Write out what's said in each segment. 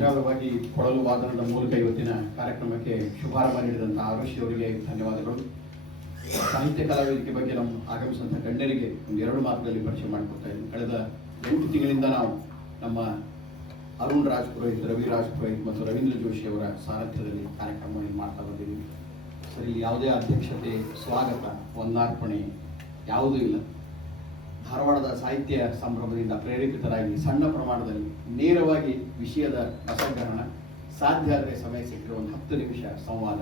ವಿಶಾಲವಾಗಿ ಕೊಳಲು ವಾದನದ ಮೂಲಕ ಇವತ್ತಿನ ಕಾರ್ಯಕ್ರಮಕ್ಕೆ ಶುಭಾರಂಭ ನೀಡಿದಂತಹ ಆರುಷಿ ಅವರಿಗೆ ಧನ್ಯವಾದಗಳು. ಸಾಹಿತ್ಯ ಕಲಾವೇದಿಕೆ ಬಗ್ಗೆ ನಮ್ಮ ಆಗಮಿಸಿದಂಥ ಗಣ್ಯರಿಗೆ ಒಂದೆರಡು ಮಾತುಗಳಲ್ಲಿ ಪರಿಚಯ ಮಾಡಿಕೊಡ್ತಾ ಇದ್ದೀನಿ. ಕಳೆದ 8 ತಿಂಗಳಿಂದ ನಾವು ನಮ್ಮ ಅರುಣ್ ರಾಜ್ ಪುರೋಹಿತ್, ರವಿ ರಾಜ್ ಪುರೋಹಿತ್ ಮತ್ತು ರವೀಂದ್ರ ಜೋಶಿ ಅವರ ಸಾರಥ್ಯದಲ್ಲಿ ಕಾರ್ಯಕ್ರಮವನ್ನು ಮಾಡ್ತಾ ಬಂದಿದ್ದೀವಿ. ಸರಿ, ಯಾವುದೇ ಅಧ್ಯಕ್ಷತೆ, ಸ್ವಾಗತ, ವಂದಾರ್ಪಣೆ ಯಾವುದೂ ಇಲ್ಲ. ಧಾರವಾಡದ ಸಾಹಿತ್ಯ ಸಂಭ್ರಮದಿಂದ ಪ್ರೇರೇಪಿತರಾಗಿ ಸಣ್ಣ ಪ್ರಮಾಣದಲ್ಲಿ ನೇರವಾಗಿ ವಿಷಯದ ರಸಗ್ರಹಣ, ಸಾಧ್ಯ ಆದರೆ ಸಮಯ ಸಿಕ್ಕಿರುವ ಒಂದು 10 ನಿಮಿಷ ಸಂವಾದ,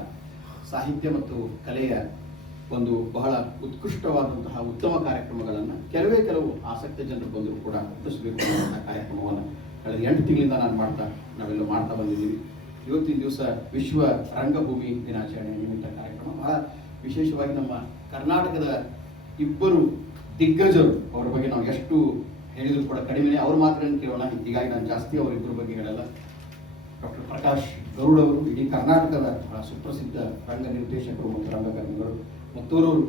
ಸಾಹಿತ್ಯ ಮತ್ತು ಕಲೆಯ ಒಂದು ಬಹಳ ಉತ್ಕೃಷ್ಟವಾದಂತಹ ಉತ್ತಮ ಕಾರ್ಯಕ್ರಮಗಳನ್ನು ಕೆಲವು ಆಸಕ್ತ ಜನರು ಬಂದರೂ ಕೂಡ ಹುಟ್ಟಿಸಬೇಕು ಅನ್ನುವಂಥ ಕಾರ್ಯಕ್ರಮವನ್ನು ಕಳೆದ 8 ತಿಂಗಳಿಂದ ನಾವೆಲ್ಲ ಮಾಡ್ತಾ ಬಂದಿದ್ದೀವಿ. ಇವತ್ತಿನ ದಿವಸ ವಿಶ್ವ ರಂಗಭೂಮಿ ದಿನಾಚರಣೆ ನಿಮಿತ್ತ ಕಾರ್ಯಕ್ರಮ ಬಹಳ ವಿಶೇಷವಾಗಿ ನಮ್ಮ ಕರ್ನಾಟಕದ ಇಬ್ಬರು ದಿಗ್ಗಜರು, ಅವರ ಬಗ್ಗೆ ನಾವು ಎಷ್ಟು ಹೇಳಿದ್ರು ಕೂಡ ಕಡಿಮೆನೇ, ಅವ್ರ ಮಾತ್ರ ಕೇಳೋಣ. ಹೀಗಾಗಿ ನಾನು ಜಾಸ್ತಿ ಅವರಿಬ್ಬರ ಬಗ್ಗೆ ಹೇಳಲ್ಲ. ಡಾಕ್ಟರ್ ಪ್ರಕಾಶ್ ಗರುಡ್ ಅವರು ಇಡೀ ಕರ್ನಾಟಕದ ಬಹಳ ಸುಪ್ರಸಿದ್ಧ ರಂಗ ನಿರ್ದೇಶಕರು ಮತ್ತು ರಂಗಕರ್ಮಿಗಳು. ಮತ್ತೂರವರು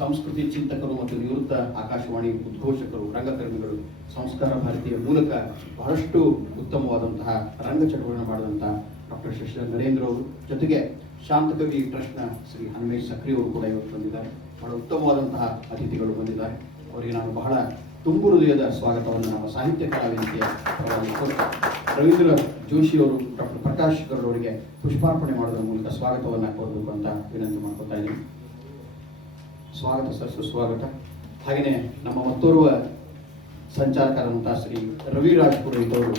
ಸಂಸ್ಕೃತಿ ಚಿಂತಕರು ಮತ್ತು ನಿವೃತ್ತ ಆಕಾಶವಾಣಿ ಉದ್ಘೋಷಕರು, ರಂಗಕರ್ಮಿಗಳು. ಸಂಸ್ಕಾರ ಭಾರತೀಯ ಮೂಲಕ ಬಹಳಷ್ಟು ಉತ್ತಮವಾದಂತಹ ರಂಗ ಚಟುವಟಿಕೆ ಮಾಡಿದಂತಹ ಡಾಕ್ಟರ್ ಶಶಿಧರ್ ನರೇಂದ್ರ ಅವರು, ಜೊತೆಗೆ ಶಾಂತಕವಿ ಟ್ರಸ್ಟ್ನ ಶ್ರೀ ಹನುಮೇಶ್ ಸಕ್ರಿ ಅವರು ಕೂಡ ಇವತ್ತು ಬಂದಿದ್ದಾರೆ. ಬಹಳ ಉತ್ತಮವಾದಂತಹ ಅತಿಥಿಗಳು ಬಂದಿದ್ದಾರೆ. ಅವರಿಗೆ ನಾನು ಬಹಳ ತುಂಬು ಹೃದಯದ ಸ್ವಾಗತವನ್ನು ನಮ್ಮ ಸಾಹಿತ್ಯ ಕಲಾವೇದಿಕೆಯ ಪರವಾಗಿ ಕೋರ್ತಾ, ರವೀಂದ್ರ ಜೋಶಿ ಅವರು ಡಾಕ್ಟರ್ ಪ್ರಕಾಶ್ ಗರುಡ್ ಅವರಿಗೆ ಪುಷ್ಪಾರ್ಪಣೆ ಮಾಡೋದ್ರ ಮೂಲಕ ಸ್ವಾಗತವನ್ನು ಕೋರಬೇಕು ಅಂತ ವಿನಂತಿ ಮಾಡ್ಕೊತಾ ಇದ್ದೀನಿ. ಸ್ವಾಗತ ಸರ್, ಸುಸ್ವಾಗತ. ಹಾಗೆಯೇ ನಮ್ಮ ಮತ್ತೋರ್ವ ಸಂಚಾಲಕರಾದಂತಹ ಶ್ರೀ ರವಿ ರಾಜ್ ಪುರೋಹಿತ್ ಅವರು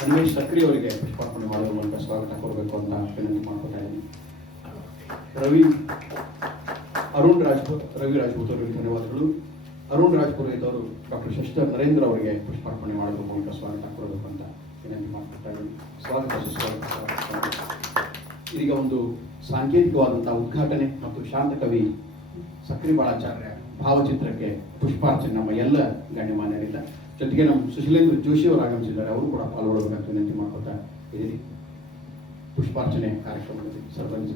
ಹನುಮೇಶ್ ಸಕ್ರಿ ಅವರಿಗೆ ಪುಷ್ಪಾರ್ಪಣೆ ಮಾಡೋದ್ರ ಮೂಲಕ ಸ್ವಾಗತ ಕೋರಬೇಕು ಅಂತ ವಿನಂತಿ ಮಾಡ್ಕೊತಾ ಇದ್ದೀನಿ. ರವಿ ರಾಜ್ಪೂತ್ ಅವರಿಗೆ ಧನ್ಯವಾದಗಳು. ಅರುಣ್ ರಾಜ್ ಪುರೋಹಿತ್ ಅವರು ಡಾಕ್ಟರ್ ಶಶಿಧರ್ ನರೇಂದ್ರ ಅವರಿಗೆ ಪುಷ್ಪಾರ್ಪಣೆ ಮಾಡೋದ್ರ ಮೂಲಕ ಸ್ವಾಗತ ಕೊಡಬೇಕು ಅಂತ ವಿನಂತಿ ಮಾಡ್ಕೊತಾ ಇದ್ದೀನಿ. ಸ್ವಾಗತ, ಸುಸ್ವಾಗತ. ಇದೀಗ ಒಂದು ಸಾಂಕೇತಿಕವಾದಂತಹ ಉದ್ಘಾಟನೆ ಮತ್ತು ಶಾಂತಕವಿ ಸಕ್ರಿ ಬಾಳಾಚಾರ್ಯ ಭಾವಚಿತ್ರಕ್ಕೆ ಪುಷ್ಪಾರ್ಚನೆ ನಮ್ಮ ಎಲ್ಲ ಗಣ್ಯಮಾನ್ಯರಿಂದ, ಜೊತೆಗೆ ನಮ್ಮ ಸುಶೀಲೇಂದ್ರ ಜೋಶಿ ಅವರು ಆಗಮಿಸಿದ್ದಾರೆ, ಅವರು ಕೂಡ ಪಾಲ್ಗೊಳ್ಳಬೇಕಂತ ವಿನಂತಿ ಮಾಡ್ಕೊತಾ ಇದ್ದೀನಿ. ಪುಷ್ಪಾರ್ಚನೆ ಕಾರ್ಯಕ್ರಮದಲ್ಲಿ ಸರ್ಬಂಜ್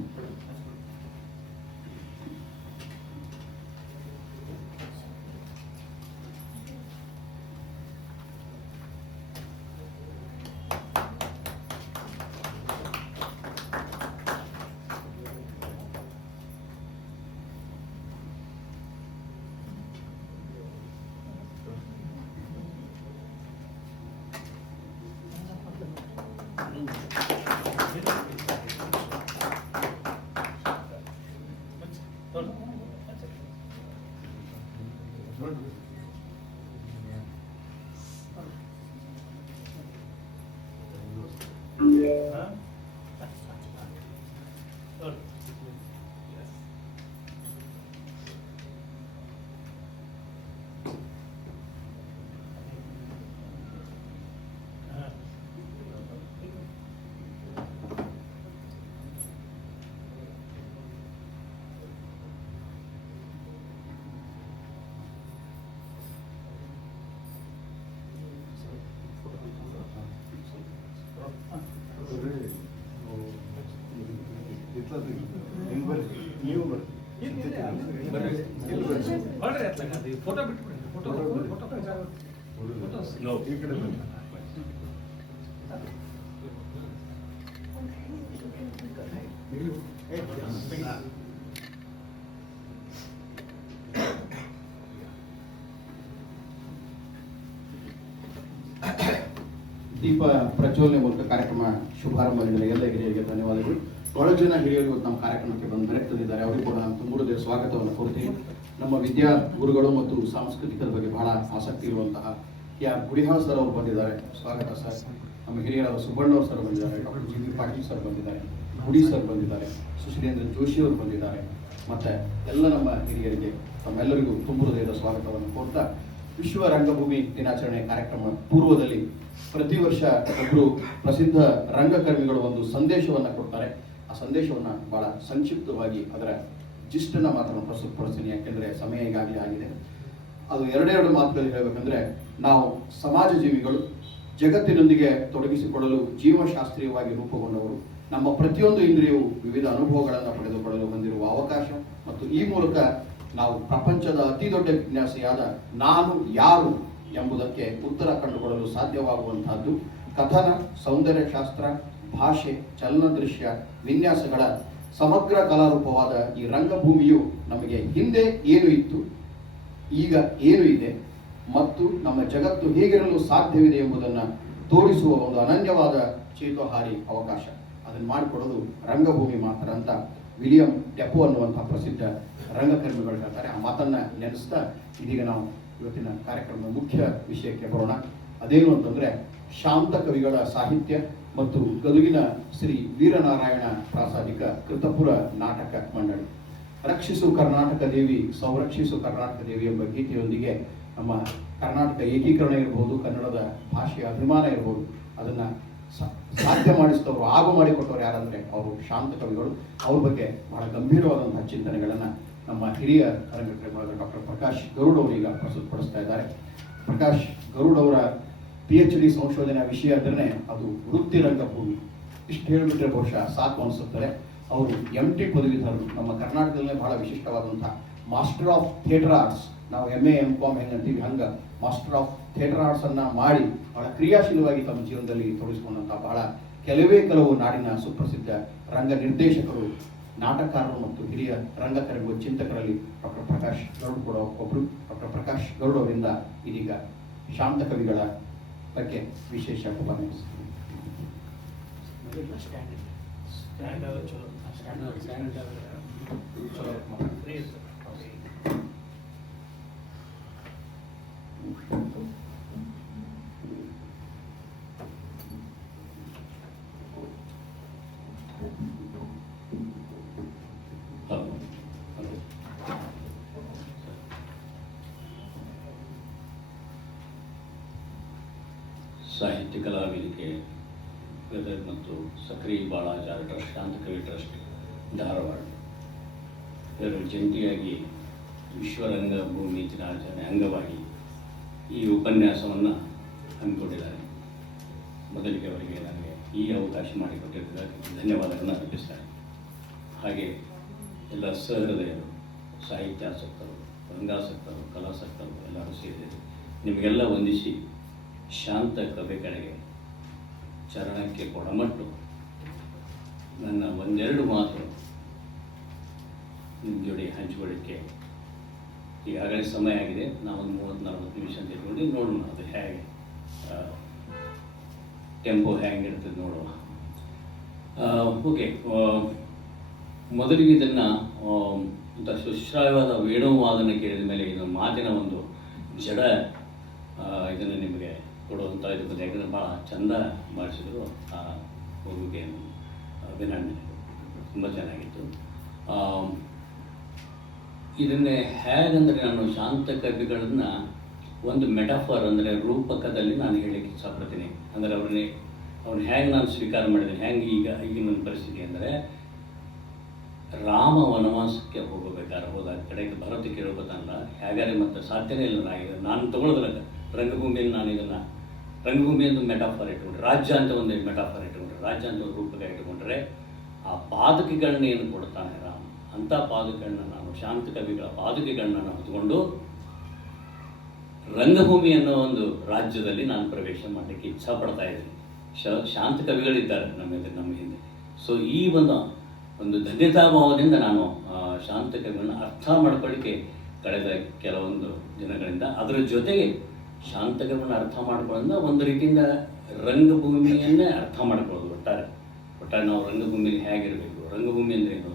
ಫೋಟೋ ಬಿಟ್ಬಿಡಿ. ದೀಪ ಪ್ರಜ್ವಲನೆ ಮೂಲಕ ಕಾರ್ಯಕ್ರಮ ಶುಭಾರಂಭ ಮಾಡಿದ ಎಲ್ಲ ಹಿರಿಯರಿಗೆ ಧನ್ಯವಾದಗಳು. 7 ಜನ ಹಿರಿಯರು ಇವತ್ತು ನಮ್ಮ ಕಾರ್ಯಕ್ರಮಕ್ಕೆ ಬಂದು ಬೆರೆತಿದ್ದಾರೆ. ಅವರಿಗೆ ಕೂಡ ನಾನು ತುಂಬ ಸ್ವಾಗತವನ್ನು ಕೋರ್ತೀನಿ. ನಮ್ಮ ವಿದ್ಯಾ ಗುರುಗಳು ಮತ್ತು ಸಾಂಸ್ಕೃತಿಕದ ಬಗ್ಗೆ ಬಹಳ ಆಸಕ್ತಿ ಇರುವಂತಹ ಗುಡಿಹಾಳ್ ಸರ್ ಅವರು ಬಂದಿದ್ದಾರೆ, ಸ್ವಾಗತ ಸರ್. ನಮ್ಮ ಹಿರಿಯರಾದ ಸುಬ್ಬಣ್ಣ ಸರ್ ಬಂದಿದ್ದಾರೆ, doctor G B Patil sir ಬಂದಿದ್ದಾರೆ, ಗುಡಿ ಸರ್ ಬಂದಿದ್ದಾರೆ, ಸುಶೀಲೇಂದ್ರ ಜೋಶಿ ಅವರು ಬಂದಿದ್ದಾರೆ. ಮತ್ತು ಎಲ್ಲ ನಮ್ಮ ಹಿರಿಯರಿಗೆ ತಮ್ಮೆಲ್ಲರಿಗೂ ತುಂಬ ಹೃದಯದ ಸ್ವಾಗತವನ್ನು ಕೋರ್ತಾ, ವಿಶ್ವ ರಂಗಭೂಮಿ ದಿನಾಚರಣೆ ಕಾರ್ಯಕ್ರಮ ಪೂರ್ವದಲ್ಲಿ ಪ್ರತಿ ವರ್ಷ ಒಬ್ಬರು ಪ್ರಸಿದ್ಧ ರಂಗಕರ್ಮಿಗಳು ಒಂದು ಸಂದೇಶವನ್ನು ಕೊಡ್ತಾರೆ. ಆ ಸಂದೇಶವನ್ನು ಬಹಳ ಸಂಕ್ಷಿಪ್ತವಾಗಿ ಅದರ ಜಿಸ್ಟನ್ನು ಮಾತ್ರ ಪ್ರಸ್ತುತಪಡಿಸ್ತೀನಿ, ಯಾಕೆಂದರೆ ಸಮಯ ಈಗಾಗಲೇ ಆಗಿದೆ. ಅದು ಎರಡೆರಡು ಮಾತುಗಳಲ್ಲಿ ಹೇಳಬೇಕಂದ್ರೆ, ನಾವು ಸಮಾಜ ಜೀವಿಗಳು, ಜಗತ್ತಿನೊಂದಿಗೆ ತೊಡಗಿಸಿಕೊಳ್ಳಲು ಜೀವಶಾಸ್ತ್ರೀಯವಾಗಿ ರೂಪುಗೊಂಡವರು. ನಮ್ಮ ಪ್ರತಿಯೊಂದು ಇಂದ್ರಿಯವು ವಿವಿಧ ಅನುಭವಗಳನ್ನು ಪಡೆದುಕೊಳ್ಳಲು ಹೊಂದಿರುವ ಅವಕಾಶ ಮತ್ತು ಈ ಮೂಲಕ ನಾವು ಪ್ರಪಂಚದ ಅತಿ ದೊಡ್ಡ ಜಿಜ್ಞಾಸೆಯಾದ ನಾನು ಯಾರು ಎಂಬುದಕ್ಕೆ ಉತ್ತರ ಕಂಡುಕೊಳ್ಳಲು ಸಾಧ್ಯವಾಗುವಂತಹದ್ದು ಕಥನ, ಸೌಂದರ್ಯಶಾಸ್ತ್ರ, ಭಾಷೆ, ಚಲನದೃಶ್ಯ, ವಿನ್ಯಾಸಗಳ ಸಮಗ್ರ ಕಲಾರೂಪವಾದ ಈ ರಂಗಭೂಮಿಯು ನಮಗೆ ಹಿಂದೆ ಏನು ಇತ್ತು, ಈಗ ಏನು ಇದೆ ಮತ್ತು ನಮ್ಮ ಜಗತ್ತು ಹೇಗಿರಲು ಸಾಧ್ಯವಿದೆ ಎಂಬುದನ್ನು ತೋರಿಸುವ ಒಂದು ಅನನ್ಯವಾದ ಚೇತೋಹಾರಿ ಅವಕಾಶ. ಅದನ್ನು ಮಾಡಿಕೊಡೋದು ರಂಗಭೂಮಿ ಮಾತ್ರ ಅಂತ ವಿಲಿಯಂ ಡೆಪೋ ಅನ್ನುವಂಥ ಪ್ರಸಿದ್ಧ ರಂಗಕರ್ಮಿಗಳು ಹೇಳ್ತಾರೆ. ಆ ಮಾತನ್ನು ನೆನೆಸ್ತಾ ಇದೀಗ ನಾವು ಇವತ್ತಿನ ಕಾರ್ಯಕ್ರಮದ ಮುಖ್ಯ ವಿಷಯಕ್ಕೆ ಬರೋಣ. ಅದೇನು ಅಂತಂದರೆ ಶಾಂತ ಕವಿಗಳ ಸಾಹಿತ್ಯ ಮತ್ತು ಗದುಗಿನ ಶ್ರೀ ವೀರನಾರಾಯಣ ಪ್ರಾಸಾದಿಕ ಕೃತಪುರ ನಾಟಕ ಮಂಡಳಿ. ರಕ್ಷಿಸು ಕರ್ನಾಟಕ ದೇವಿ, ಸಂರಕ್ಷಿಸು ಕರ್ನಾಟಕ ದೇವಿ ಎಂಬ ಗೀತೆಯೊಂದಿಗೆ ನಮ್ಮ ಕರ್ನಾಟಕ ಏಕೀಕರಣ ಇರ್ಬೋದು, ಕನ್ನಡದ ಭಾಷೆಯ ಅಭಿಮಾನ ಇರ್ಬೋದು, ಅದನ್ನು ಸಾಧ್ಯ ಮಾಡಿಸಿದವರು, ಆಗು ಮಾಡಿಕೊಟ್ಟವರು ಯಾರಂದರೆ ಅವರು ಶಾಂತ ಕವಿಗಳು. ಅವ್ರ ಬಗ್ಗೆ ಬಹಳ ಗಂಭೀರವಾದಂತಹ ಚಿಂತನೆಗಳನ್ನು ನಮ್ಮ ಹಿರಿಯ ರಂಗಕರ್ಮಿಗಳಾದ ಡಾಕ್ಟರ್ ಪ್ರಕಾಶ್ ಗರುಡ್ ಅವರು ಈಗ ಪ್ರಸ್ತುತಪಡಿಸ್ತಾ ಇದ್ದಾರೆ. ಪ್ರಕಾಶ್ ಗರುಡ್ ಅವರ PhD ಸಂಶೋಧನಾ ವಿಷಯ ಅಂದರೆ ಅದು ವೃತ್ತಿ ರಂಗಭೂಮಿ. ಇಷ್ಟು ಹೇಳಿಬಿಟ್ರೆ ಬಹುಶಃ ಸಾಕು ಅನಿಸುತ್ತದೆ. ಅವರು MT ಪದವೀಧರರು. ನಮ್ಮ ಕರ್ನಾಟಕದಲ್ಲೇ ಬಹಳ ವಿಶಿಷ್ಟವಾದಂತಹ ಮಾಸ್ಟರ್ ಆಫ್ ಥಿಯೇಟರ್ ಆರ್ಟ್ಸ್, ನಾವು MA MCom ಹೆಂಗೆ ಅಂತೀವಿ ಹಂಗೆ ಮಾಸ್ಟರ್ ಆಫ್ ಥಿಯೇಟರ್ ಆರ್ಟ್ಸನ್ನು ಮಾಡಿ ಬಹಳ ಕ್ರಿಯಾಶೀಲವಾಗಿ ತಮ್ಮ ಜೀವನದಲ್ಲಿ ತೊಡಗಿಸಿಕೊಂಡಂಥ ಬಹಳ ಕೆಲವು ನಾಡಿನ ಸುಪ್ರಸಿದ್ಧ ರಂಗ ನಿರ್ದೇಶಕರು, ನಾಟಕಕಾರರು ಮತ್ತು ಹಿರಿಯ ರಂಗಕರ್ಮಿಗಳು, ಚಿಂತಕರಲ್ಲಿ ಡಾಕ್ಟರ್ ಪ್ರಕಾಶ್ ಗರುಡ್ ಕೂಡ ಒಬ್ಬರು. ಡಾಕ್ಟರ್ ಪ್ರಕಾಶ್ ಗರುಡ್ ಅವರಿಂದ ಇದೀಗ ಶಾಂತ ಕವಿಗಳ ಬಗ್ಗೆ ವಿಶೇಷ ಉಪನ್ಯಾಸ. ಸಾಹಿತ್ಯ ಕಲಾ ವೇದಿಕೆ ಗದಗ ಮತ್ತು ಸಕ್ರಿ ಬಾಳಾಚಾರ ಟ್ರಸ್ಟ್, ಶಾಂತಕವಿ ಟ್ರಸ್ಟ್ ಧಾರವಾಡ ಇವರು ಜಂಟಿಯಾಗಿ ವಿಶ್ವರಂಗಭೂಮಿ ದಿನಾಚರಣೆ ಅಂಗವಾಗಿ ಈ ಉಪನ್ಯಾಸವನ್ನು ಹಮ್ಮಿಕೊಂಡಿದ್ದಾರೆ. ಮೊದಲಿಗೆ ಅವರಿಗೆ ನನಗೆ ಈ ಅವಕಾಶ ಮಾಡಿಕೊಟ್ಟಿದ್ದಕ್ಕೆ ಧನ್ಯವಾದಗಳನ್ನು ಅರ್ಪಿಸ್ತಾರೆ. ಹಾಗೆ ಎಲ್ಲ ಸಹೃದಯರು, ಸಾಹಿತ್ಯಾಸಕ್ತರು, ರಂಗಾಸಕ್ತರು, ಕಲಾಸಕ್ತರು ಎಲ್ಲರೂ ಸೇರಿದರು. ನಿಮಗೆಲ್ಲ ವಂದಿಸಿ ಶಾಂತ ಕವಿಗಳಿಗೆ ಚರಣಕ್ಕೆ ಕೊಡಮಟ್ಟು ನನ್ನ ಒಂದೆರಡು ಮಾತು ನಿಮ್ಮ ಜೋಡಿ ಹಂಚಿಕೊಳ್ಳಿಕ್ಕೆ ಈಗಾಗಲೇ ಸಮಯ ಆಗಿದೆ. ನಾವೊಂದು 30-40 ನಿಮಿಷ ಅಂತ ಇಟ್ಕೊಂಡು ನೋಡೋಣ ಅದು ಹೇಗೆ ಟೆಂಪೋ ಹೇಗಿರ್ತದೆ ನೋಡುವ. ಓಕೆ, ಮೊದಲಿಗೆ ಇದನ್ನು ಒಂಥ ಸುಶ್ರಾವ್ಯವಾದ ವೇಣುವಾದನ ಕೇಳಿದ ಮೇಲೆ ಇದು ಮಾತಿನ ಒಂದು ಜಡ ಇದನ್ನು ನಿಮಗೆ ಕೊಡುವಂಥ ಇದು ಬಂದು, ಯಾಕಂದರೆ ಭಾಳ ಚಂದ ಮಾಡಿಸಿದ್ರು. ಆ ಮಗುಗೆ ಅಭಿನಂದನೆ, ತುಂಬ ಚೆನ್ನಾಗಿತ್ತು. ಇದನ್ನೇ ಹೇಗಂದರೆ ನಾನು ಶಾಂತ ಕವಿಗಳನ್ನು ಒಂದು ಮೆಟಾಫರ್ ಅಂದರೆ ರೂಪಕದಲ್ಲಿ ನಾನು ಹೇಳಕ್ಕೆ ಇಷ್ಟಪಡ್ತೀನಿ. ಅಂದರೆ ಅವ್ರನ್ನ ಹೇಗೆ ನಾನು ಸ್ವೀಕಾರ ಮಾಡಿದ್ದೀನಿ, ಹೆಂಗೆ ಈಗಿನ ಪರಿಸ್ಥಿತಿ ಅಂದರೆ ರಾಮ ವನವಾಸಕ್ಕೆ ಹೋದಾಗ ಕಡೆಗೆ ಭರತ ಕೇಳ್ಕೊತಾನಲ್ಲ, ಹೇಗಾರೆ ಮತ್ತು ಸಾಧ್ಯನೇ ಇಲ್ಲ. ನಾನು ತಗೊಳ್ಳೋದ್ರಾಗ ರಂಗಭೂಮಿಯಲ್ಲಿ ನಾನು ಇದನ್ನು ರಂಗಭೂಮಿ ಅಂತ ಮೆಟಾಫರ್ ಇಟ್ಕೊಂಡ್ರೆ, ರಾಜ್ಯ ಅಂತ ಒಂದು ಮೆಟಾಫರ್ ಇಟ್ಕೊಂಡ್ರೆ, ರಾಜ್ಯ ಅಂತ ಒಂದು ರೂಪಕ ಇಟ್ಕೊಂಡ್ರೆ ಆ ಪಾದಕಿಗಳನ್ನ ಏನು ಕೊಡ್ತಾನೆ ರಾಮ, ಅಂಥ ಪಾದಕಿಗಳನ್ನ ನಾನು ಶಾಂತ ಕವಿಗಳ ಪಾದಕಿಗಳನ್ನ ನಾನು ಹೊತ್ಕೊಂಡು ರಂಗಭೂಮಿ ಅನ್ನೋ ಒಂದು ರಾಜ್ಯದಲ್ಲಿ ನಾನು ಪ್ರವೇಶ ಮಾಡಲಿಕ್ಕೆ ಇಚ್ಛಾ ಪಡ್ತಾ ಇದ್ದೀನಿ. ಶಾಂತ ಕವಿಗಳಿದ್ದಾರೆ ನಮ್ಮ ಹಿಂದೆ. ಸೊ ಈ ಒಂದು ಧನ್ಯತಾಭಾವದಿಂದ ನಾನು ಶಾಂತ ಕವಿಗಳನ್ನ ಅರ್ಥ ಮಾಡ್ಕೊಳ್ಳಿಕ್ಕೆ ಕಳೆದ ಕೆಲವೊಂದು ದಿನಗಳಿಂದ, ಅದರ ಜೊತೆಗೆ ಶಾಂತ ಕವಿಗಳನ್ನ ಅರ್ಥ ಮಾಡ್ಕೊಳ್ಳೋದ್ರಿಂದ ಒಂದು ರೀತಿಯಿಂದ ರಂಗಭೂಮಿಯನ್ನೇ ಅರ್ಥ ಮಾಡ್ಕೊಳ್ಳೋದು. ಒಟ್ಟಾರೆ ನಾವು ರಂಗಭೂಮಿಯಲ್ಲಿ ಹೇಗಿರಬೇಕು, ರಂಗಭೂಮಿ ಅಂದರೆ ಏನು,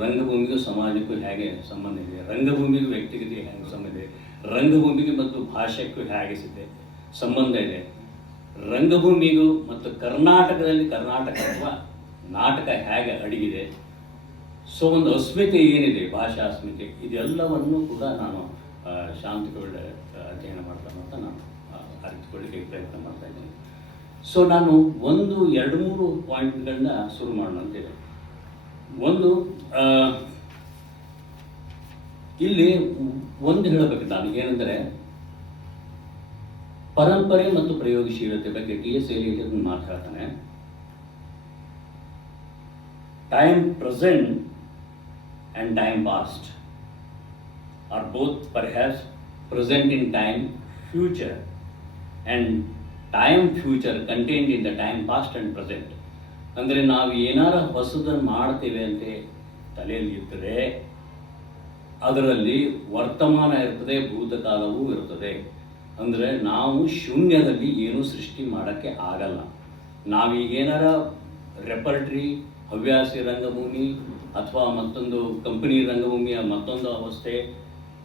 ರಂಗಭೂಮಿಗೂ ಸಮಾಜಕ್ಕೂ ಹೇಗೆ ಸಂಬಂಧ ಇದೆ, ರಂಗಭೂಮಿಗೂ ವ್ಯಕ್ತಿಗತಿಗೆ ಹೇಗೆ ಸಂಬಂಧ ಇದೆ, ರಂಗಭೂಮಿಗೆ ಮತ್ತು ಭಾಷೆಗೂ ಹೇಗೆ ಸಂಬಂಧ ಇದೆ, ರಂಗಭೂಮಿಗೂ ಮತ್ತು ಕರ್ನಾಟಕದಲ್ಲಿ ಕರ್ನಾಟಕ ಅಥವಾ ನಾಟಕ ಹೇಗೆ ಅಡಗಿದೆ. ಸೊ ಒಂದು ಅಸ್ಮಿತೆ ಏನಿದೆ, ಭಾಷಾ ಅಸ್ಮಿತೆ, ಇದೆಲ್ಲವನ್ನು ಕೂಡ ನಾನು ಶಾಂತಕವಿಗಳ ಅಧ್ಯಯನ ಮಾಡ್ತಾನೆ ಅಂತ ನಾನು ಅರಿತುಕೊಳ್ಳಿಕ್ಕೆ ಪ್ರಯತ್ನ ಮಾಡ್ತಾ ಇದ್ದೀನಿ. ಸೊ ನಾನು 1-2-3 ಪಾಯಿಂಟ್ಗಳನ್ನ ಶುರು ಮಾಡೋಣ ಅಂತಿದೆ. ಒಂದು, ಇಲ್ಲಿ ಒಂದು ಹೇಳಬೇಕು ನಾನು, ಏನೆಂದರೆ ಪರಂಪರೆ ಮತ್ತು ಪ್ರಯೋಗಶೀಲತೆ ಬಗ್ಗೆ TS ಎಲಿಯಟ್ ಮಾತಾಡ್ತಾನೆ. Time present and time past are both perhaps present in time, future, and time future contained in the time past and present. ಅಂದರೆ ನಾವು ಏನಾರ ಹೊಸದನ್ನು ಮಾಡ್ತೇವೆ ಅಂತ ತಲೆಯಲ್ಲಿ ಇದ್ದರೆ ಅದರಲ್ಲಿ ವರ್ತಮಾನ ಇರ್ತದೆ, ಭೂತಕಾಲವೂ ಇರ್ತದೆ. ಅಂದರೆ ನಾವು ಶೂನ್ಯದಲ್ಲಿ ಏನೂ ಸೃಷ್ಟಿ ಮಾಡೋಕ್ಕೆ ಆಗಲ್ಲ. ನಾವೀಗೇನಾರ ರೆಪರ್ಟ್ರಿ, ಹವ್ಯಾಸಿ ರಂಗಭೂಮಿ ಅಥವಾ ಮತ್ತೊಂದು ಕಂಪನಿ ರಂಗಭೂಮಿಯ ಮತ್ತೊಂದು ಅವಸ್ಥೆ,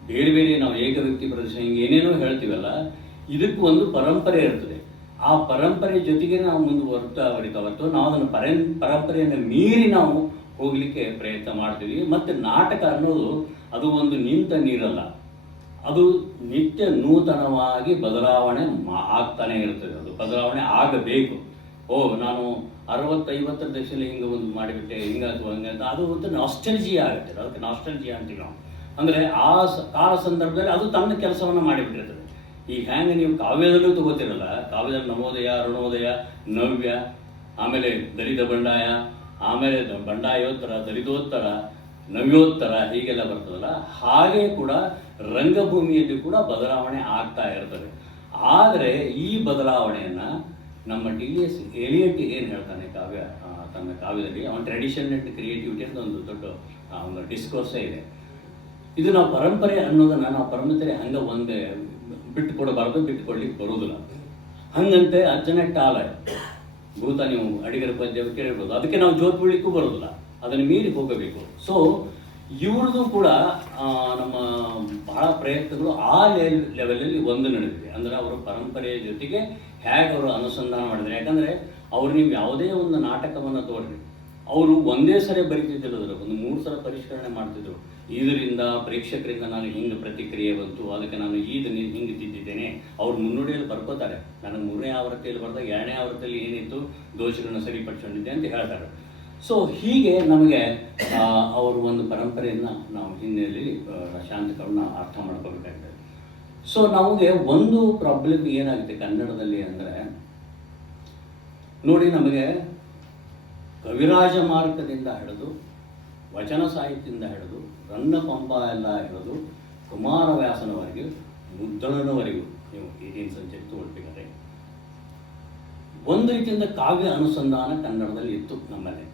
ಬೇರೆ ಬೇರೆ ನಾವು ಏಕವ್ಯಕ್ತಿ ಪ್ರದರ್ಶನ ಹಿಂಗೆ ಏನೇನೋ ಹೇಳ್ತೀವಲ್ಲ, ಇದಕ್ಕೂ ಒಂದು ಪರಂಪರೆ ಇರ್ತದೆ. ಆ ಪರಂಪರೆ ಜೊತೆಗೆ ನಾವು ಮುಂದುವರಿತಾ ಹೊರತು ನಾವು ಅದನ್ನು ಪರಂಪರೆಯನ್ನು ಮೀರಿ ನಾವು ಹೋಗಲಿಕ್ಕೆ ಪ್ರಯತ್ನ ಮಾಡ್ತೀವಿ. ಮತ್ತು ನಾಟಕ ಅನ್ನೋದು ಅದು ಒಂದು ನಿಂತ ನೀರಲ್ಲ, ಅದು ನಿತ್ಯ ನೂತನವಾಗಿ ಬದಲಾವಣೆ ಆಗ್ತಾನೆ ಇರ್ತದೆ. ಅದು ಬದಲಾವಣೆ ಆಗಬೇಕು. ನಾನು 60-50 ದಶಕದಲ್ಲಿ ಹಿಂಗೆ ಒಂದು ಮಾಡಿಬಿಟ್ಟೆ, ಹಿಂಗೆ ಅಥವಾ ಹಂಗೆ ಅಂತ ಅದು ಒಂದು ನಾಸ್ಟಲ್ಜಿಯಾ ಆಗುತ್ತೆ. ಅದಕ್ಕೆ ನಾಸ್ಟಲ್ಜಿಯಾ ಅಂತೀವಿ ನಾವು. ಅಂದರೆ ಆ ಕಾಲ ಸಂದರ್ಭದಲ್ಲಿ ಅದು ತನ್ನ ಕೆಲಸವನ್ನು ಮಾಡಿಬಿಟ್ಟಿರ್ತದೆ. ಈಗ ಹೆಂಗೆ ನೀವು ಕಾವ್ಯದಲ್ಲೂ ತಗೋತಿರಲ್ಲ, ಕಾವ್ಯದಲ್ಲಿ ನವೋದಯ, ಅರುಣೋದಯ, ನವ್ಯ, ಆಮೇಲೆ ದಲಿತ ಬಂಡಾಯ, ಆಮೇಲೆ ಬಂಡಾಯೋತ್ತರ, ದಲಿತೋತ್ತರ, ನವ್ಯೋತ್ತರ ಹೀಗೆಲ್ಲ ಬರ್ತದಲ್ಲ, ಹಾಗೆ ಕೂಡ ರಂಗಭೂಮಿಯಲ್ಲಿ ಕೂಡ ಬದಲಾವಣೆ ಆಗ್ತಾ ಇರ್ತದೆ. ಆದರೆ ಈ ಬದಲಾವಣೆಯನ್ನು ನಮ್ಮ ಟಿ.ಎಸ್. ಎಲಿಯಟ್ ಏನು ಹೇಳ್ತಾನೆ ತನ್ನ ಕಾವ್ಯದಲ್ಲಿ, ಅವನ ಟ್ರೆಡಿಷನ್ ಆ್ಯಂಡ್ ಕ್ರಿಯೇಟಿವಿಟಿ ಅಂತ ಒಂದು ದೊಡ್ಡ ಒಂದು ಡಿಸ್ಕೋರ್ಸೇ ಇದೆ. ಇದು ನಾವು ಪರಂಪರೆ ಅನ್ನೋದನ್ನು ನಾವು ಪರಂಪರೆ ಹಂಗೆ ಒಂದೇ ಬಿಟ್ಟುಕೊಡಬಾರ್ದು, ಬಿಟ್ಟುಕೊಡ್ಲಿಕ್ಕೆ ಬರೋದಿಲ್ಲ. ಹಂಗಂತೆ ಅಜ್ಜನ ಟಾಲ ಭೂತ ನೀವು ಅಡಿಗರ ಪದ್ಯ ಕೇಳಿರ್ಬೋದು, ಅದಕ್ಕೆ ನಾವು ಜೋತ್ ಬೀಳಲಿಕ್ಕೂ ಬರೋದಿಲ್ಲ, ಅದನ್ನು ಮೀರಿ ಹೋಗಬೇಕು. ಸೊ ಇವ್ರದ್ದು ಕೂಡ ನಮ್ಮ ಬಹಳ ಪ್ರಯತ್ನಗಳು ಆ ಲೆವೆಲಲ್ಲಿ ಒಂದು ನಡೆದಿದೆ. ಅಂದರೆ ಅವರು ಪರಂಪರೆಯ ಜೊತೆಗೆ ಹೇಗೆ ಅವರು ಅನುಸಂಧಾನ ಮಾಡಿದ್ದಾರೆ. ಯಾಕಂದರೆ ಅವ್ರು ನೀವು ಯಾವುದೇ ಒಂದು ನಾಟಕವನ್ನು ತೋಡ್ರಿ, ಅವರು ಒಂದೇ ಸರಿ ಬರೀತಿದ್ದಿರೋದ್ರ ಒಂದು 3 ಸಲ ಪರಿಷ್ಕರಣೆ ಮಾಡ್ತಿದ್ರು. ಇದರಿಂದ ಪ್ರೇಕ್ಷಕರಿಂದ ನಾನು ಹಿಂಗೆ ಪ್ರತಿಕ್ರಿಯೆ ಬಂತು, ಅದಕ್ಕೆ ನಾನು ಇದನ್ನು ಹಿಂಗೆ ತಿದ್ದಿದ್ದೇನೆ. ಅವ್ರು ಮುನ್ನುಡಿಯಲ್ಲಿ ಬರ್ಕೋತಾರೆ, ನನಗೆ 3ನೇ ಆವೃತ್ತಿಯಲ್ಲಿ ಬರೆದಾಗ 2ನೇ ಆವೃತ್ತಿಯಲ್ಲಿ ಏನಿತ್ತು ದೋಷಗಳನ್ನ ಸರಿಪಡಿಸ್ಕೊಂಡಿದ್ದೆ ಅಂತ ಹೇಳ್ತಾರೆ. ಸೊ ಹೀಗೆ ನಮಗೆ ಅವರು ಒಂದು ಪರಂಪರೆಯನ್ನು ನಾವು ಹಿನ್ನೆಲೆಯಲ್ಲಿ ಶಾಂತಕವನ್ನ ಅರ್ಥ ಮಾಡ್ಕೋಬೇಕಾಗಿದೆ. ಸೊ ನಮಗೆ ಒಂದು ಪ್ರಾಬ್ಲಮ್ ಏನಾಗುತ್ತೆ ಕನ್ನಡದಲ್ಲಿ ಅಂದರೆ, ನೋಡಿ, ನಮಗೆ ಕವಿರಾಜ ಮಾರ್ಗದಿಂದ ಹಿಡಿದು ವಚನ ಸಾಹಿತ್ಯದಿಂದ ಹಿಡಿದು ರನ್ನಪಂಪ ಎಲ್ಲ ಹಿಡಿದು ಕುಮಾರವ್ಯಾಸನವರೆಗೆ ಮುದ್ದಣನವರೆಗೂ ನೀವು 18th ಸೆಂಚುರಿ ತಗೊಳ್ಬೇಕಾದ್ರೆ ಒಂದು ರೀತಿಯಿಂದ ಕಾವ್ಯ ಅನುಸಂಧಾನ ಕನ್ನಡದಲ್ಲಿ ಇತ್ತು. ನಮ್ಮಲ್ಲಿ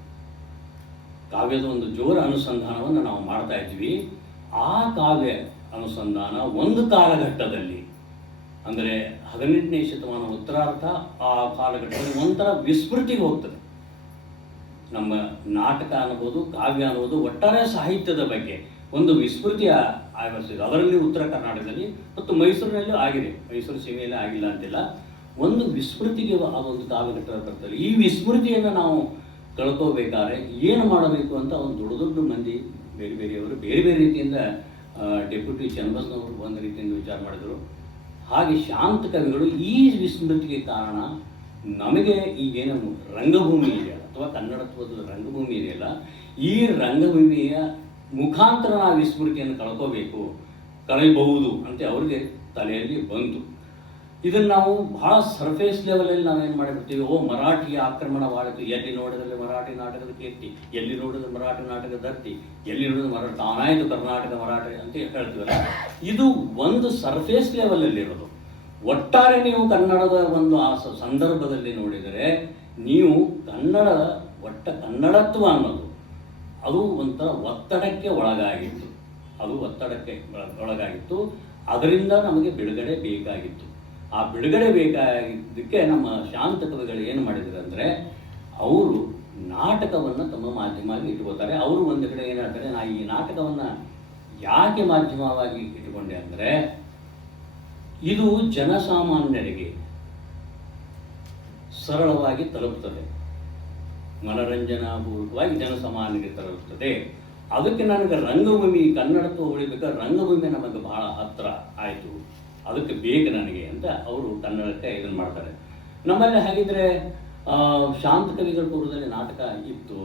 ಕಾವ್ಯದ ಒಂದು ಜೋರ ಅನುಸಂಧಾನವನ್ನು ನಾವು ಮಾಡ್ತಾ ಇದ್ವಿ. ಆ ಕಾವ್ಯ ಅನುಸಂಧಾನ ಒಂದು ಕಾಲಘಟ್ಟದಲ್ಲಿ, ಅಂದರೆ 18ನೇ ಶತಮಾನ ಉತ್ತರಾರ್ಧ, ಆ ಕಾಲಘಟ್ಟದಲ್ಲಿ ಒಂಥರ ವಿಸ್ಮೃತಿಗೆ ಹೋಗ್ತದೆ. ನಮ್ಮ ನಾಟಕ ಅನ್ನಬಹುದು, ಕಾವ್ಯ ಅನ್ನಬಹುದು, ಒಟ್ಟಾರೆ ಸಾಹಿತ್ಯದ ಬಗ್ಗೆ ಒಂದು ವಿಸ್ಮೃತಿಯ ಆವರಿಸಿದೆ. ಅದರಲ್ಲಿ ಉತ್ತರ ಕರ್ನಾಟಕದಲ್ಲಿ ಮತ್ತು ಮೈಸೂರಿನಲ್ಲೂ ಆಗಿದೆ, ಮೈಸೂರು ಸೀಮೆಯಲ್ಲಿ ಆಗಿಲ್ಲ ಅಂತಿಲ್ಲ. ಒಂದು ವಿಸ್ಮೃತಿಗೆ ಅದೊಂದು ಕಾಲಘಟ್ಟ ಬರ್ತದೆ. ಈ ವಿಸ್ಮೃತಿಯನ್ನು ನಾವು ಕಳ್ಕೋಬೇಕಾದ್ರೆ ಏನು ಮಾಡಬೇಕು ಅಂತ ಒಂದು ದೊಡ್ಡ ದೊಡ್ಡ ಮಂದಿ ಬೇರೆಯವರು ಬೇರೆ ಬೇರೆ ರೀತಿಯಿಂದ, ಡೆಪ್ಯೂಟಿ ಚನ್ನಬಸನವರು ಒಂದು ರೀತಿಯಿಂದ ವಿಚಾರ ಮಾಡಿದರು. ಹಾಗೆ ಶಾಂತ ಕವಿಗಳು ಈ ವಿಸ್ಮೃತಿಗೆ ಕಾರಣ ನಮಗೆ ಈಗೇನು ರಂಗಭೂಮಿ ಇದೆ ಅಥವಾ ಕನ್ನಡತ್ವದ ರಂಗಭೂಮಿ ಇದೆಯಲ್ಲ, ಈ ರಂಗಭೂಮಿಯ ಮುಖಾಂತರ ನಾವು ವಿಸ್ಮೃತಿಯನ್ನು ಕಳೆಯಬಹುದು ಅಂತ ಅವ್ರಿಗೆ ತಲೆಯಲ್ಲಿ ಬಂತು. ಇದನ್ನು ನಾವು ಬಹಳ ಸರ್ಫೇಸ್ ಲೆವೆಲಲ್ಲಿ ನಾವೇನು ಮಾಡಿಬಿಡ್ತೀವಿ, ಮರಾಠಿಯ ಆಕ್ರಮಣವಾಯಿತು, ಎಲ್ಲಿ ನೋಡಿದ್ರೆ ಮರಾಠಿ ನಾಟಕದ ಕೀರ್ತಿ, ಎಲ್ಲಿ ನೋಡಿದ್ರೆ ಮರಾಠಿ ನಾಟಕದ ಧರ್ತಿ, ಎಲ್ಲಿ ನೋಡಿದ್ರೆ ತಾನಾಯಿತು ಕರ್ನಾಟಕ ಮರಾಠಿ ಅಂತ ಹೇಳ್ತೀವಲ್ಲ, ಇದು ಒಂದು ಸರ್ಫೇಸ್ ಲೆವೆಲಲ್ಲಿರೋದು. ಒಟ್ಟಾರೆ ನೀವು ಕನ್ನಡದ ಒಂದು ಆ ಸಂದರ್ಭದಲ್ಲಿ ನೋಡಿದರೆ, ನೀವು ಕನ್ನಡತ್ವ ಅನ್ನೋದು ಅದು ಒಂಥರ ಒತ್ತಡಕ್ಕೆ ಒಳಗಾಗಿತ್ತು. ಅದರಿಂದ ನಮಗೆ ಬಿಡುಗಡೆ ಬೇಕಾಗಿತ್ತು. ಆ ಬಿಡುಗಡೆ ಬೇಕಾಗಿದ್ದಕ್ಕೆ ನಮ್ಮ ಶಾಂತ ಕವಿಗಳು ಏನು ಮಾಡಿದ್ರು ಅಂದರೆ, ಅವರು ನಾಟಕವನ್ನು ತಮ್ಮ ಮಾಧ್ಯಮವಾಗಿ ಇಟ್ಕೋತಾರೆ. ಅವರು ಒಂದು ಕಡೆ ಏನು ಹೇಳ್ತಾರೆ, ನಾ ಈ ನಾಟಕವನ್ನು ಯಾಕೆ ಮಾಧ್ಯಮವಾಗಿ ಇಟ್ಟುಕೊಂಡೆ ಅಂದರೆ, ಇದು ಜನಸಾಮಾನ್ಯರಿಗೆ ಸರಳವಾಗಿ ತಲುಪ್ತದೆ, ಮನರಂಜನಾಪೂರ್ವಕವಾಗಿ ಜನಸಾಮಾನ್ಯರಿಗೆ ತಲುಪ್ತದೆ. ಅದಕ್ಕೆ ನನಗೆ ರಂಗಭೂಮಿ ಕನ್ನಡತ್ವ ಉಳಿಬೇಕಾದ್ರೆ ರಂಗಭೂಮಿ ನಮಗೆ ಬಹಳ ಹತ್ತಿರ ಆಯಿತು, ಅದಕ್ಕೆ ಬೇಕು ನನಗೆ ಅಂತ ಅವರು ಕನ್ನಡಕ್ಕೆ ಇದನ್ನು ಮಾಡ್ತಾರೆ. ನಮ್ಮಲ್ಲಿ ಹಾಗಿದ್ರೆ ಶಾಂತ ಕವಿಗಳ ಪೂರ್ವದಲ್ಲಿ ನಾಟಕ ಇತ್ತು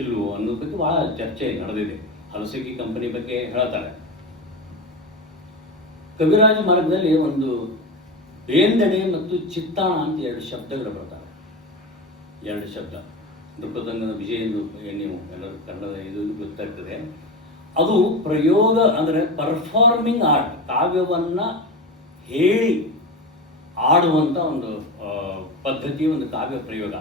ಇಲ್ಲವೋ ಅನ್ನೋದ್ರ ಬಗ್ಗೆ ಭಾಳ ಚರ್ಚೆ ನಡೆದಿದೆ. ಹಲಸಗಿ ಕಂಪನಿ ಬಗ್ಗೆ ಹೇಳ್ತಾರೆ. ಕವಿರಾಜ ಮಾರ್ಗದಲ್ಲಿ ಒಂದು ಬೇಂದಣೆ ಮತ್ತು ಚಿತ್ತಾಣ ಅಂತ 2 ಶಬ್ದಗಳು ಬರ್ತಾರೆ. 2 ಶಬ್ದ. ನೃಪತಂಗದ ವಿಜಯ ನೀವು ಎಲ್ಲರೂ ಕನ್ನಡದ ಇದು ಗೊತ್ತಾಗ್ತದೆ. ಅದು ಪ್ರಯೋಗ ಅಂದರೆ ಪರ್ಫಾರ್ಮಿಂಗ್ ಆರ್ಟ್, ಕಾವ್ಯವನ್ನು ಹೇಳಿ ಆಡುವಂಥ ಒಂದು ಪದ್ಧತಿ, ಒಂದು ಕಾವ್ಯ ಪ್ರಯೋಗ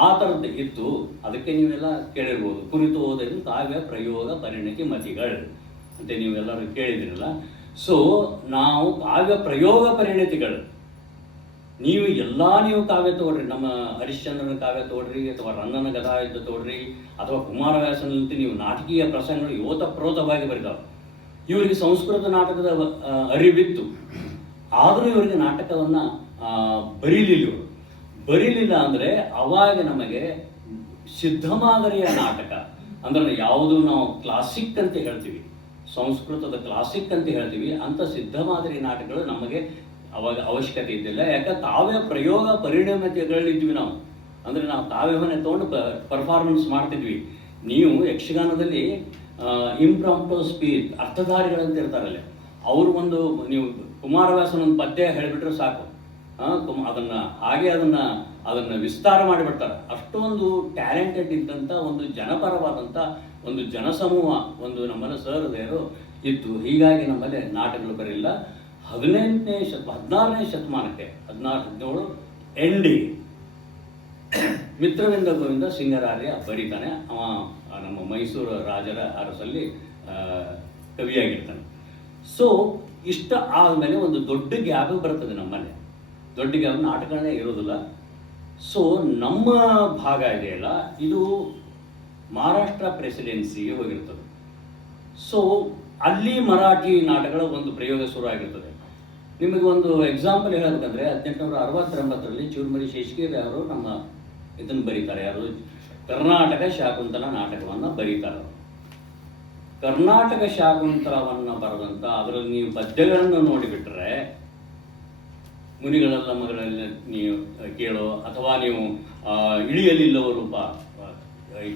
ಆ ಥರದ್ದು ಇತ್ತು. ಅದಕ್ಕೆ ನೀವೆಲ್ಲ ಕೇಳಿರ್ಬೋದು, ಕುರಿತು ಓದೋದು ಕಾವ್ಯ ಪ್ರಯೋಗ ಪರಿಣತಿ ಮತಿಗಳು ಅಂತ ನೀವೆಲ್ಲರೂ ಕೇಳಿದಿರಲ್ಲ. ಸೊ ನಾವು ಕಾವ್ಯ ಪ್ರಯೋಗ ಪರಿಣತಿಗಳು, ನೀವು ಕಾವ್ಯ ತಗೊಳ್ರಿ, ನಮ್ಮ ಹರಿಶ್ಚಂದ್ರನ ಕಾವ್ಯ ತಗೊಳ್ರಿ, ಅಥವಾ ರನ್ನನ ಗದಾಯುದ್ಧ ತಗೊಳ್ರಿ, ಅಥವಾ ಕುಮಾರವ್ಯಾಸನಂತೆ ನೀವು ನಾಟಕೀಯ ಪ್ರಸಂಗಗಳು ಓತಪ್ರೋತವಾಗಿ ಬರಿತಾವೆ. ಇವರಿಗೆ ಸಂಸ್ಕೃತ ನಾಟಕದ ಅರಿವಿತ್ತು, ಆದರೂ ಇವರಿಗೆ ನಾಟಕವನ್ನು ಬರೀಲಿಲ್ಲ ಅಂದರೆ ಅವಾಗ ನಮಗೆ ಸಿದ್ಧ ಮಾದರಿಯ ನಾಟಕ ಅಂದ್ರೆ ಯಾವುದು ನಾವು ಕ್ಲಾಸಿಕ್ ಅಂತ ಹೇಳ್ತೀವಿ, ಸಂಸ್ಕೃತದ ಕ್ಲಾಸಿಕ್ ಅಂತ ಹೇಳ್ತೀವಿ, ಅಂತ ಸಿದ್ಧ ಮಾದರಿ ನಾಟಕಗಳು ನಮಗೆ ಅವಾಗ ಅವಶ್ಯಕತೆ ಇದ್ದಿಲ್ಲ. ಯಾಕೆ ಕಾವ್ಯ ಪ್ರಯೋಗ ಪರಿಣಾಮತೆಗಳಿದ್ವಿ ನಾವು, ಅಂದರೆ ನಾವು ಕಾವ್ಯವನ್ನೇ ತೊಗೊಂಡು ಪರ್ಫಾರ್ಮೆನ್ಸ್ ಮಾಡ್ತಿದ್ವಿ. ನೀವು ಯಕ್ಷಗಾನದಲ್ಲಿ ಇಂಪ್ರಾಂಪ್ಟೋ ಸ್ಪೀಚ್ ಅರ್ಥಧಾರಿಗಳಂತ ಇರ್ತಾರಲ್ಲ, ಅವರು ನೀವು ಕುಮಾರವ್ಯಾಸನ ಒಂದು ಪದ್ಯ ಹೇಳಿಬಿಟ್ರೆ ಸಾಕು, ಅದನ್ನು ವಿಸ್ತಾರ ಮಾಡಿಬಿಡ್ತಾರೆ. ಅಷ್ಟೊಂದು ಟ್ಯಾಲೆಂಟೆಡ್ ಇದ್ದಂಥ ಒಂದು ಜನಪರವಾದಂಥ ಒಂದು ಜನಸಮೂಹ ನಮ್ಮಲ್ಲಿ ಸಹೃದಯರು ಇತ್ತು. ಹೀಗಾಗಿ ನಮ್ಮಲ್ಲಿ ನಾಟಕಗಳು ಬರಲಿಲ್ಲ. 16ನೇ ಶತಮಾನಕ್ಕೆ 17 ಎಂಡಿಗೆ ಮಿತ್ರವಿಂದ ಗೋವಿಂದ ಸಿಂಗರಾರ್ಯ ಬರೀತಾನೆ. ಅವ ನಮ್ಮ ಮೈಸೂರು ರಾಜರ ಅರಸಲ್ಲಿ ಕವಿಯಾಗಿರ್ತಾನೆ. ಸೊ ಇಷ್ಟ ಆದಮೇಲೆ ಒಂದು ದೊಡ್ಡ ಗ್ಯಾಪ್ ಬರ್ತದೆ ನಮ್ಮಲ್ಲಿ, ದೊಡ್ಡ ಗ್ಯಾಪ್, ನಾಟಕಗಳೇ ಇರೋದಿಲ್ಲ. ಸೊ ನಮ್ಮ ಭಾಗ ಇದೆಯಲ್ಲ, ಇದು ಮಹಾರಾಷ್ಟ್ರ ಪ್ರೆಸಿಡೆನ್ಸಿಗೆ ಹೋಗಿರ್ತದೆ. ಸೊ ಅಲ್ಲಿ ಮರಾಠಿ ನಾಟಕಗಳ ಒಂದು ಪ್ರಯೋಗ ಶುರು ಆಗಿರ್ತದೆ. ನಿಮಗೆ ಒಂದು ಎಕ್ಸಾಂಪಲ್ ಹೇಳಬೇಕಂದ್ರೆ 1869ರಲ್ಲಿ ಚೂರ್ಮರಿ ಶೇಷಗಿರಿ ಅವರು ನಮ್ಮ ಇದನ್ನು ಬರೀತಾರೆ, ಯಾರು ಕರ್ನಾಟಕ ಶಾಕುಂತಲ ನಾಟಕವನ್ನು ಬರೀತಾರೆ. ಕರ್ನಾಟಕ ಶಾಕುಂತಲವನ್ನು ಬರೆದಂಥ ಅದರಲ್ಲಿ ನೀವು ಪದ್ಯಗಳನ್ನು ನೋಡಿಬಿಟ್ರೆ, ಮುನಿಗಳೆಲ್ಲ ಮಗಳಲ್ಲಿ ನೀವು ಕೇಳೋ, ಅಥವಾ ನೀವು ಇಳಿಯಲಿಲ್ಲವ ರೂಪ,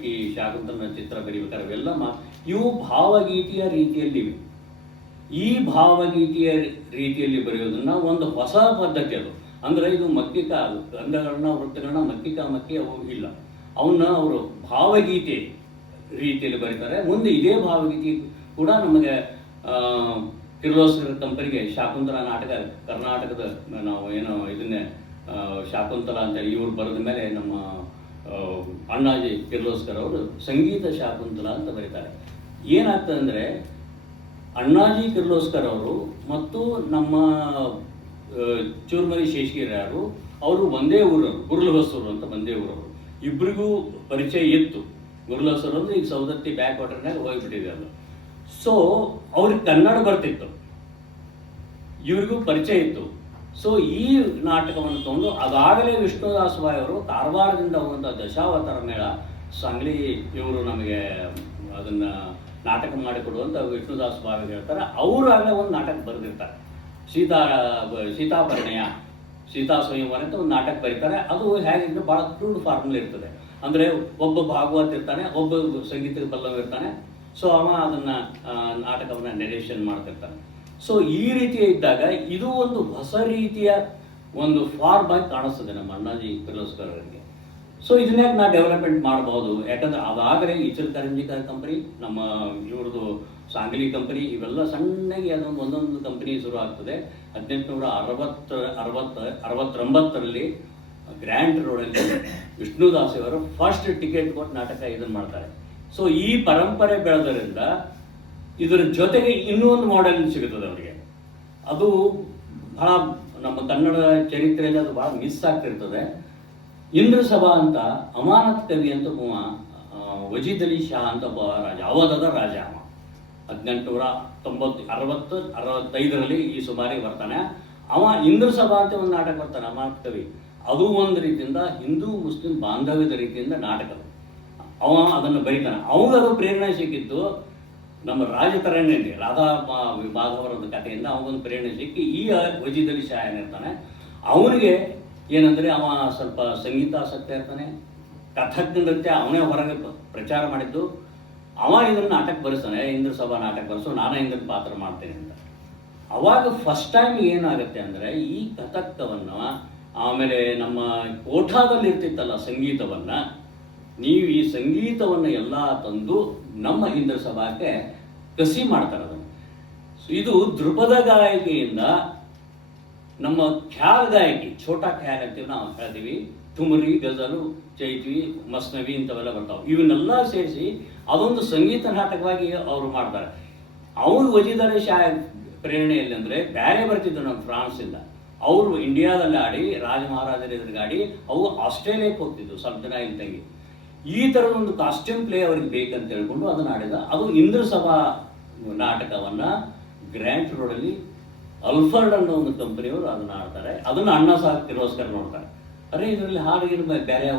ಈ ಶಾಕುಂತಲನ ಚಿತ್ರ ಬರೀಬೇಕಾದ್ರೆ ಇವೆಲ್ಲ ಇವು ಭಾವಗೀತೆಯ ರೀತಿಯಲ್ಲಿವೆ. ಈ ಭಾವಗೀತೆಯ ರೀತಿಯಲ್ಲಿ ಬರೆಯೋದನ್ನ ಒಂದು ಹೊಸ ಪದ್ಧತಿ ಅದು. ಅಂದರೆ ಇದು ಮಕ್ಕಿಕ ಗಂಧಗಳನ್ನ ವೃತ್ತಗಳನ್ನ ಮಕ್ಕಿ ಅವು ಇಲ್ಲ, ಅವನ್ನ ಅವರು ಭಾವಗೀತೆ ರೀತಿಯಲ್ಲಿ ಬರೀತಾರೆ. ಮುಂದೆ ಇದೇ ಭಾವಗೀತೆ ಕೂಡ ನಮಗೆ ಕಿರ್ಲೋಸ್ಕರ ಕಂಪನಿಗೆ ಶಾಕುಂತಲ ನಾಟಕ ಕರ್ನಾಟಕದ ನಾವು ಏನೋ ಇದನ್ನೇ ಶಾಕುಂತಲ ಅಂತ ಇವರು ಬರೆದ ಮೇಲೆ ನಮ್ಮ ಅಣ್ಣಾಜಿ ಕಿರ್ಲೋಸ್ಕರ್ ಅವರು ಸಂಗೀತ ಶಾಕುಂತಲ ಅಂತ ಬರೀತಾರೆ. ಏನಾಗ್ತದೆ ಅಂದರೆ ಅಣ್ಣಾಜಿ ಕಿರ್ಲೋಸ್ಕರ್ ಅವರು ಮತ್ತು ನಮ್ಮ ಚೂರ್ಮರಿ ಶೇಷಗಿರಿ ಅವರು ಒಂದೇ ಊರವರು, ಗುರುಲಹೊಸೂರು ಅಂತ ಒಂದೇ ಊರವರು. ಇಬ್ಬರಿಗೂ ಪರಿಚಯ ಇತ್ತು. ಗುರುಲಹೊಸೂರು ಅಂದ್ರೆ ಈಗ ಸೌದತ್ತಿ ಬ್ಯಾಕ್ ವಾಟರ್ನಾಗ ಹೋಗಿಬಿಟ್ಟಿದೆ ಅದು. ಸೊ ಅವ್ರಿಗೆ ಕನ್ನಡ ಬರ್ತಿತ್ತು, ಇವ್ರಿಗೂ ಪರಿಚಯ ಇತ್ತು. ಸೊ ಈ ನಾಟಕವನ್ನು ತಗೊಂಡು ಅದಾಗಲೇ ವಿಷ್ಣುದಾಸ್ ಬಾಯ್ ಅವರು ಕಾರವಾರದಿಂದ ಹೋಗುವಂಥ ದಶಾವತಾರ ಮೇಳ ಸಾಂಗ್ಲಿ ಇವರು ನಮಗೆ ಅದನ್ನು ನಾಟಕ ಮಾಡಿಕೊಡುವಂಥ ವಿಷ್ಣುದಾಸ್ ಬಾಯ್ ಹೇಳ್ತಾರೆ. ಅವರು ಆಗಲೇ ಒಂದು ನಾಟಕ ಬರೆದಿರ್ತಾರೆ, ಸೀತಾಪರಿಣಯ ಸೀತಾ ಸ್ವಯಂವರ ಅಂತ ಒಂದು ನಾಟಕ ಬರೀತಾರೆ. ಅದು ಹೇಗಿದ್ರೆ ಭಾಳ ಕ್ರೂಡ್ ಫಾರ್ಮುಲ ಇರ್ತದೆ. ಅಂದರೆ ಒಬ್ಬ ಭಾಗವತ್ ಇರ್ತಾನೆ, ಒಬ್ಬ ಸಂಗೀತದ ಪಲ್ಲವ ಇರ್ತಾನೆ. ಸೊ ಅವ ಅದನ್ನು ನಾಟಕವನ್ನು ನೆರೇಷನ್ ಮಾಡ್ತಿರ್ತಾನೆ. ಸೊ ಈ ರೀತಿಯ ಇದ್ದಾಗ ಇದು ಒಂದು ಹೊಸ ರೀತಿಯ ಒಂದು ಫಾರ್ಮ್ ಆಗಿ ಕಾಣಿಸ್ತದೆ ನಮ್ಮ ಅಣ್ಣಾಜಿ ಕಿರ್ಲೋಸ್ಕರ್ ಅವರಿಗೆ. ಸೊ ಇದನ್ಯಾಕೆ ನಾ ಡೆವಲಪ್ಮೆಂಟ್ ಮಾಡ್ಬೋದು, ಯಾಕಂದ್ರೆ ಅದಾಗಲೇ ಇಚಲಕರಂಜಿ ಕಂಪನಿ, ನಮ್ಮ ಇವ್ರದ್ದು ಸಾಂಗ್ಲಿ ಕಂಪನಿ, ಇವೆಲ್ಲ ಸಣ್ಣಗೆ ಅದೊಂದು ಒಂದೊಂದು ಕಂಪನಿ ಶುರು ಆಗ್ತದೆ. 1869ರಲ್ಲಿ ಗ್ರ್ಯಾಂಡ್ ರೋಡಲ್ಲಿ ವಿಷ್ಣುದಾಸ್ ಅವರು ಫಸ್ಟ್ ಟಿಕೆಟ್ ಕೊಟ್ಟು ನಾಟಕ ಇದನ್ನು ಮಾಡ್ತಾರೆ. ಸೊ ಈ ಪರಂಪರೆ ಬೆಳೆದರಿಂದ ಇದರ ಜೊತೆಗೆ ಇನ್ನೂ ಒಂದು ಮಾಡೆಲ್ ಸಿಗುತ್ತದೆ ಅವರಿಗೆ. ಅದು ಬಹಳ ನಮ್ಮ ಕನ್ನಡ ಚರಿತ್ರೆಯಲ್ಲಿ ಅದು ಬಹಳ ಮಿಸ್ ಆಗ್ತಿರ್ತದೆ. ಇಂದ್ರ ಸಭಾ ಅಂತ ಅಮಾನತ್ ಕವಿ ಅಂತ ವಜೀದ್ ಅಲಿ ಶಾ ಅಂತ ಒಬ್ಬ ರಾಜ, ಅವಧದ ರಾಜ. 1865ರಲ್ಲಿ ಈ ಸುಮಾರಿಗೆ ಬರ್ತಾನೆ. ಅವ ಇಂದ್ರ ಸಭಾ ಅಂತ ಒಂದು ನಾಟಕ ಬರ್ತಾನೆ, ಅಮಾನತ್ ಕವಿ. ಅದು ಒಂದು ರೀತಿಯಿಂದ ಹಿಂದೂ ಮುಸ್ಲಿಂ ಬಾಂಧವ್ಯದ ರೀತಿಯಿಂದ ನಾಟಕ. ಅವ ಅದನ್ನು ಬರೀತಾನೆ. ಅವಾಗದು ಪ್ರೇರಣೆ ಸಿಕ್ಕಿತ್ತು ನಮ್ಮ ರಾಜತರನೇ ರಾಧಾ ಮಾಧವರದ ಕಥೆಯಿಂದ ಅವಗೊಂದು ಪ್ರೇರಣೆ ಸಿಕ್ಕಿ ಈ ವಜೀದ್ ಅಲಿ ಶಾ ಏನಿರ್ತಾನೆ ಅವನಿಗೆ ಏನಂದರೆ ಅವ ಸ್ವಲ್ಪ ಸಂಗೀತ ಆಸಕ್ತಿ ಇರ್ತಾನೆ, ಕಥಕ್ ನೃತ್ಯ ಅವನೇ ಹೊರಗೆ ಪ್ರಚಾರ ಮಾಡಿದ್ದು. ಅವ ಇದನ್ನು ನಾಟಕ ಬರೆಸ್ತಾನೆ, ಇಂದ್ರ ಸಭಾ ನಾಟಕ ಬರೆಸು, ನಾನೇ ಇಂದ್ರ ಪಾತ್ರ ಮಾಡ್ತೇನೆ ಅಂತ. ಅವಾಗ ಫಸ್ಟ್ ಟೈಮ್ ಏನಾಗುತ್ತೆ ಅಂದರೆ ಈ ಕಥಕ್ಕವನ್ನು, ಆಮೇಲೆ ನಮ್ಮ ಕೋಠಾದಲ್ಲಿ ಇರ್ತಿತ್ತಲ್ಲ ಸಂಗೀತವನ್ನು, ನೀವು ಈ ಸಂಗೀತವನ್ನು ಎಲ್ಲ ತಂದು ನಮ್ಮ ಇಂದ್ರ ಸಭಾಕ್ಕೆ ಕಸಿ ಮಾಡ್ತಾರೆ ಅದನ್ನು. ಇದು ಧ್ರುಪದ ಗಾಯಕಿಯಿಂದ ನಮ್ಮ ಖ್ಯಾಲ್ ಗಾಯಕಿ, ಛೋಟಾ ಖ್ಯಾಲ್ ಅಂತೀವಿ ನಾವು ಹೇಳ್ತೀವಿ, ತುಮರಿ, ಗಜಲು, ಚೈತ್ವಿ, ಮಸ್ನವಿ ಇಂಥವೆಲ್ಲ ಬರ್ತಾವೆ. ಇವನ್ನೆಲ್ಲ ಸೇರಿಸಿ ಅದೊಂದು ಸಂಗೀತ ನಾಟಕವಾಗಿ ಅವರು ಮಾಡ್ತಾರೆ. ಅವರು ವಜೀದಾರಿ ಪ್ರೇರಣೆಯಲ್ಲಿ ಅಂದರೆ ಬೇರೆ ಬರ್ತಿದ್ದು ನಮ್ಮ ಫ್ರಾನ್ಸಿಂದ. ಅವರು ಇಂಡಿಯಾದಲ್ಲಿ ಆಡಿ ರಾಜ ಮಹಾರಾಜರ ಎದುರಿಗೆ ಆಡಿ ಅವು ಆಸ್ಟ್ರೇಲಿಯಾಕ್ಕೆ ಹೋಗ್ತಿದ್ವು ಸ್ವಲ್ಪ ದಿನ ಇದ್ದಂಗೆ. ಈ ಥರದ ಒಂದು ಕಾಸ್ಟ್ಯೂಮ್ ಪ್ಲೇ ಅವ್ರಿಗೆ ಬೇಕಂತ ಹೇಳ್ಕೊಂಡು ಅದನ್ನು ಆಡಿದ. ಅದು ಇಂದ್ರ ಸಭಾ ನಾಟಕವನ್ನು ಗ್ರ್ಯಾಂಟ್ ರೋಡಲ್ಲಿ ಅಲ್ಫರ್ಡ್ ಅನ್ನೋ ಒಂದು ಕಂಪನಿಯವರು ಅದನ್ನು ಆಡ್ತಾರೆ. ಅದನ್ನು ಅಣ್ಣ ಸಾಹೇಬ್ ಕಿರ್ಲೋಸ್ಕರ್ ನೋಡ್ತಾರೆ. ಅರೆ ಇದರಲ್ಲಿ ಹಾಡಿಗೆ ಬೇರೆ